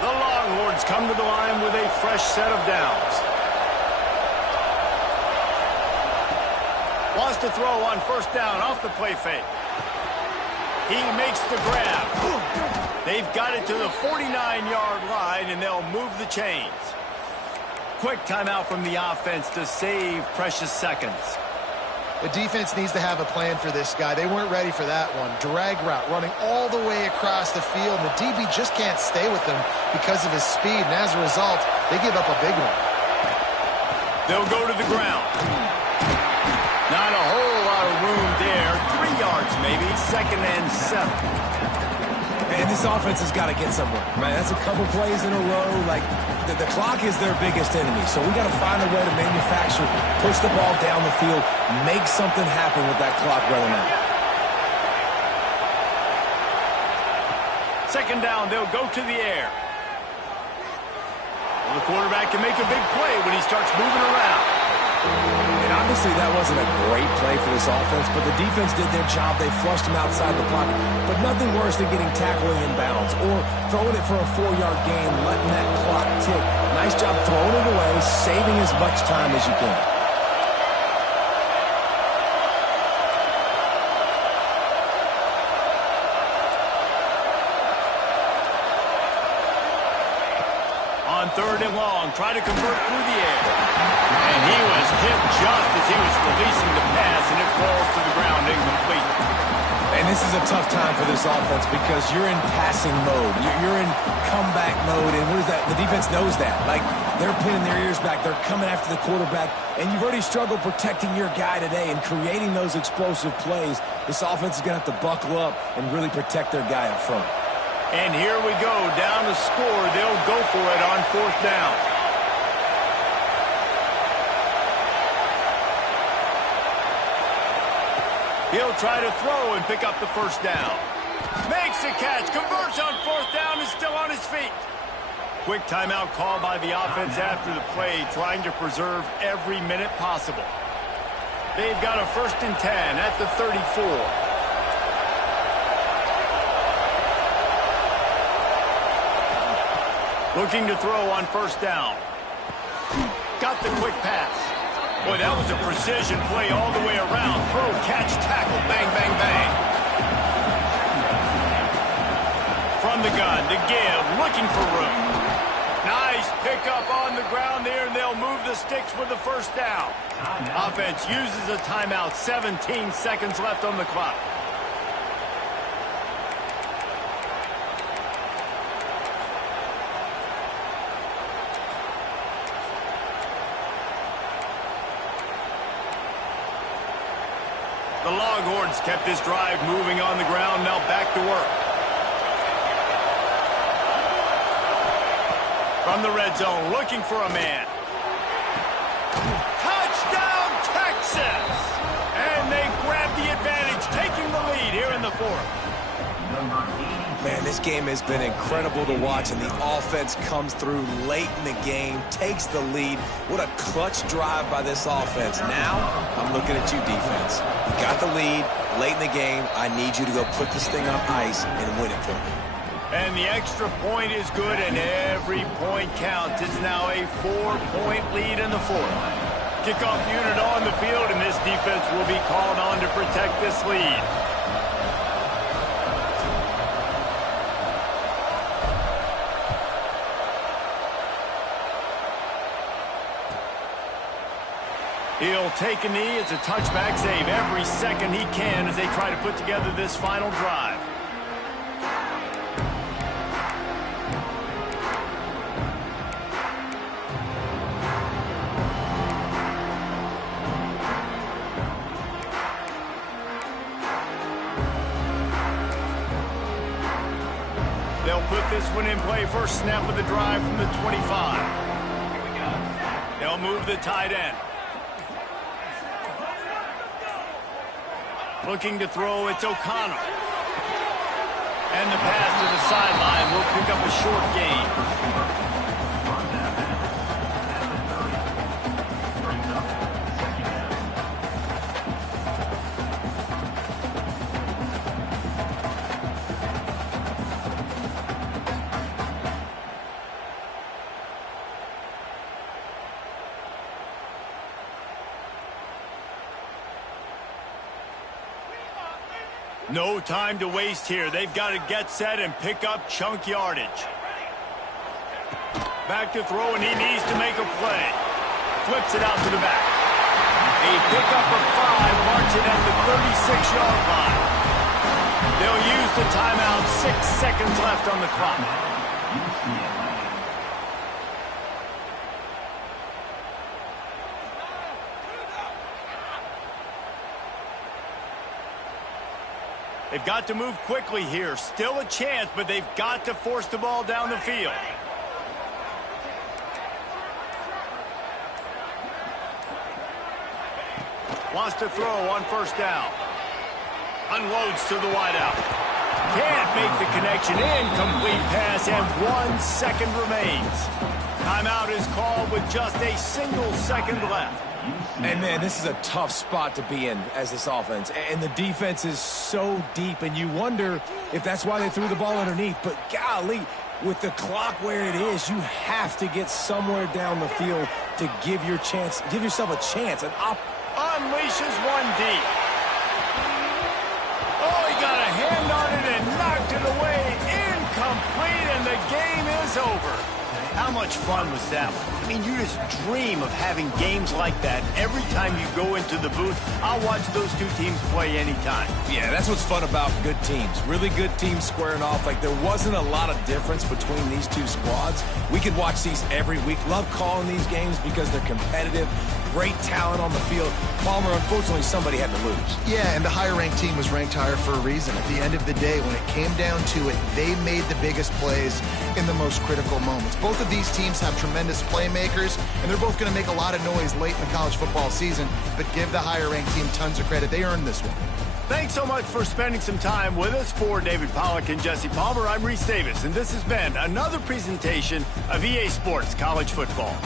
The Longhorns come to the line with a fresh set of downs. Wants to throw on first down off the play fake. He makes the grab. They've got it to the 49-yard line, and they'll move the chains. Quick timeout from the offense to save precious seconds. The defense needs to have a plan for this guy. They weren't ready for that one. Drag route running all the way across the field. And the DB just can't stay with him because of his speed. And as a result, they give up a big one. They'll go to the ground. Not a whole lot of room there. 3 yards maybe. Second and 7. And this offense has got to get somewhere, right? That's a couple plays in a row. Like, the clock is their biggest enemy. So we got to find a way to manufacture, push the ball down the field, make something happen with that clock running out. Second down, they'll go to the air. Well, the quarterback can make a big play when he starts moving around. And obviously that wasn't a great play for this offense, but the defense did their job. They flushed him outside the pocket. But nothing worse than getting tackled in bounds or throwing it for a 4-yard gain, letting that clock tick. Nice job throwing it away, saving as much time as you can. On third and long, try to convert through the air. And he was hit just as he was releasing the pass, and it falls to the ground incomplete. And this is a tough time for this offense because you're in passing mode. You're in comeback mode, and what is that? The defense knows that. Like, they're pinning their ears back. They're coming after the quarterback, and you've already struggled protecting your guy today and creating those explosive plays. This offense is going to have to buckle up and really protect their guy up front. And here we go, down to score. They'll go for it on fourth down. He'll try to throw and pick up the first down. Makes the catch, converts on fourth down, is still on his feet. Quick timeout called by the offense after the play, trying to preserve every minute possible. They've got a 1st and 10 at the 34. Looking to throw on first down. Got the quick pass. Boy, that was a precision play all the way around. Throw, catch, tackle, bang, bang, bang. From the gun to give, looking for room. Nice pickup on the ground there, and they'll move the sticks for the first down. Offense uses a timeout, 17 seconds left on the clock. The Longhorns kept this drive moving on the ground, now back to work. From the red zone, looking for a man. Touchdown, Texas! And they grab the advantage, taking the lead here in the fourth. Man, this game has been incredible to watch, and the offense comes through late in the game, takes the lead. What a clutch drive by this offense. Now, I'm looking at you, defense. You got the lead late in the game. I need you to go put this thing on ice and win it for me. And the extra point is good, and every point counts. It's now a 4-point lead in the fourth. Kickoff unit on the field, and this defense will be called on to protect this lead. He'll take a knee. It's a touchback save every second he can as they try to put together this final drive. They'll put this one in play. First snap of the drive from the 25. They'll move the tight end. Looking to throw, it's O'Connell. And the pass to the sideline will pick up a short gain. No time to waste here. They've got to get set and pick up chunk yardage. Back to throw, and he needs to make a play. Flips it out to the back. A pickup of 5 marks it at the 36-yard line. They'll use the timeout. 6 seconds left on the clock. UCLA. They've got to move quickly here. Still a chance, but they've got to force the ball down the field. Wants to throw on first down. Unloads to the wideout. Can't make the connection. Incomplete pass, and 1 second remains. Timeout is called with just a single second left. And, man, this is a tough spot to be in as this offense. And the defense is so deep, and you wonder if that's why they threw the ball underneath. But, golly, with the clock where it is, you have to get somewhere down the field to give yourself a chance. Unleashes one deep. Oh, he got a hand on it and knocked it away. Incomplete, and the game is over. How much fun was that one? I mean, you just dream of having games like that every time you go into the booth. I'll watch those two teams play anytime. Yeah, that's what's fun about good teams. Really good teams squaring off. Like, there wasn't a lot of difference between these two squads. We could watch these every week. Love calling these games because they're competitive. Great talent on the field. Palmer, unfortunately, somebody had to lose. Yeah, and the higher-ranked team was ranked higher for a reason. At the end of the day, when it came down to it, they made the biggest plays in the most critical moments. Both of these teams have tremendous playmakers, and they're both going to make a lot of noise late in the college football season, but give the higher-ranked team tons of credit. They earned this one. Thanks so much for spending some time with us. For David Pollack and Jesse Palmer, I'm Reese Davis, and this has been another presentation of EA Sports College Football.